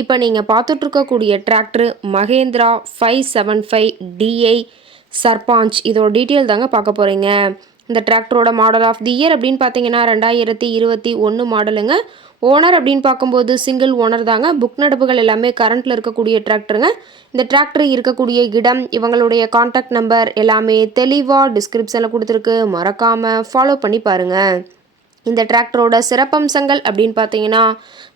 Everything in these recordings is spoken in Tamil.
இப்போ நீங்கள் பார்த்துட்ருக்கக்கூடிய tractor Mahindra five seven five DI Sarpanch. இதோட டீட்டெயில் தாங்க பார்க்க போகிறீங்க இந்த டிராக்டரோட மாடல் ஆஃப் தி இயர் அப்படின்னு பார்த்தீங்கன்னா ரெண்டாயிரத்தி இருபத்தி ஒன்று மாடலுங்க ஓனர் அப்படின்னு பார்க்கும்போது சிங்கிள் ஓனர் தாங்க. புக் நடப்புகள் எல்லாமே கரண்ட்டில் இருக்கக்கூடிய டிராக்டருங்க இந்த டிராக்டர் இருக்கக்கூடிய இடம் இவங்களுடைய காண்டாக்ட் நம்பர் எல்லாமே தெளிவாக டிஸ்கிரிப்ஷனில் கொடுத்துருக்கு. மறக்காமல் ஃபாலோ பண்ணி பாருங்கள் இந்த டிராக்டரோட சிறப்பம்சங்கள் அப்படின்னு பார்த்தீங்கன்னா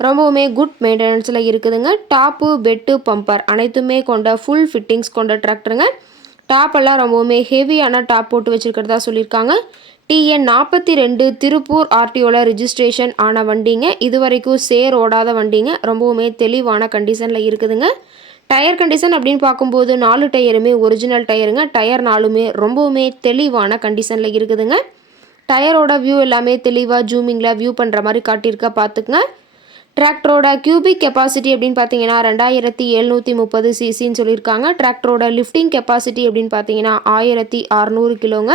ரொம்பவுமே குட் மெயின்டெனன்ஸில் இருக்குதுங்க. டாப்பு பெட்டு பம்பர் அனைத்துமே கொண்ட ஃபுல் ஃபிட்டிங்ஸ் கொண்ட டிராக்டருங்க டாப்பெல்லாம் ரொம்பவுமே ஹெவியான டாப் போட்டு வச்சுருக்கிறதா சொல்லியிருக்காங்க. டிஎன் நாற்பத்தி ரெண்டு திருப்பூர் ஆர்டிஓவில் ரிஜிஸ்ட்ரேஷன் ஆன வண்டிங்க. இது வரைக்கும் சேர் ஓடாத வண்டிங்க. ரொம்பவுமே தெளிவான கண்டிஷனில் இருக்குதுங்க. டயர் கண்டிஷன் அப்படின்னு பார்க்கும்போது நாலு டயருமே ஒரிஜினல் டயருங்க. டயர் நாலுமே ரொம்பவுமே தெளிவான கண்டிஷனில் இருக்குதுங்க. டயரோட வியூ எல்லாமே தெளிவாக ஜூமிங்கில் வியூ பண்ணுற மாதிரி காட்டியிருக்க பார்த்துக்குங்க. டிராக்டரோட கியூபிக் கெப்பாசிட்டி அப்படின்னு பார்த்தீங்கன்னா ரெண்டாயிரத்தி எழுநூற்றி முப்பது சிசின்னு சொல்லியிருக்காங்க. டிராக்டரோட லிஃப்டிங் கெப்பாசிட்டி அப்படின்னு பார்த்தீங்கன்னா ஆயிரத்தி அறநூறு கிலோங்க.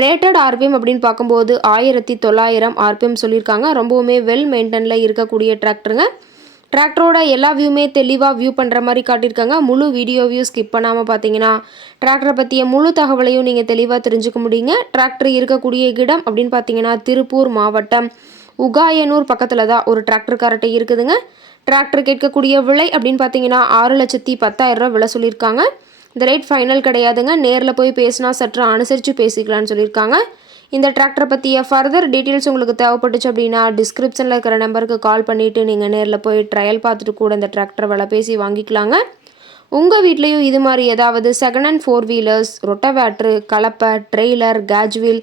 ரேட்டட் ஆர்பிஎம் அப்படின்னு பார்க்கும்போது ஆயிரத்தி தொள்ளாயிரம் ஆர்பிஎம் சொல்லியிருக்காங்க. ரொம்பவுமே வெல் மெயின்டெனில் இருக்கக்கூடிய டிராக்டருங்க டிராக்டரோட எல்லா வியூமே தெளிவாக வியூ பண்ணுற மாதிரி காட்டியிருக்காங்க. முழு வீடியோ வியூ ஸ்கிப் பண்ணாமல் பார்த்தீங்கன்னா டிராக்டரை பற்றிய முழு தகவலையும் நீங்கள் தெளிவாக தெரிஞ்சுக்க முடியுங்க. டிராக்டர் இருக்கக்கூடிய இடம் அப்படின்னு பார்த்தீங்கன்னா திருப்பூர் மாவட்டம். உகாயனூர் பக்கத்தில் தான் ஒரு டிராக்டர் இருக்குதுங்க. டிராக்டர் கேட்கக்கூடிய விலை அப்படின்னு பார்த்தீங்கன்னா ஆறு லட்சத்தி பத்தாயிரரூபா விலை சொல்லியிருக்காங்க. இந்த ரேட் ஃபைனல் கிடையாதுங்க. நேரில் போய் பேசினா சற்று அனுசரித்து பேசிக்கலான்னு சொல்லியிருக்காங்க. இந்த டிராக்டரை பற்றிய ஃபர்தர் டீட்டெயில்ஸ் உங்களுக்கு தேவைப்பட்டுச்சு அப்படின்னா டிஸ்கிரிப்ஷனில் இருக்கிற நம்பருக்கு கால் பண்ணிவிட்டு நீங்கள் நேரில் போய் ட்ரையல் பார்த்துட்டு கூட இந்த டிராக்டர் விலை பேசி வாங்கிக்கலாங்க. உங்கள் வீட்லேயும் இது மாதிரி ஏதாவது second hand four wheelers rotavator கலப்பை trailer cage wheel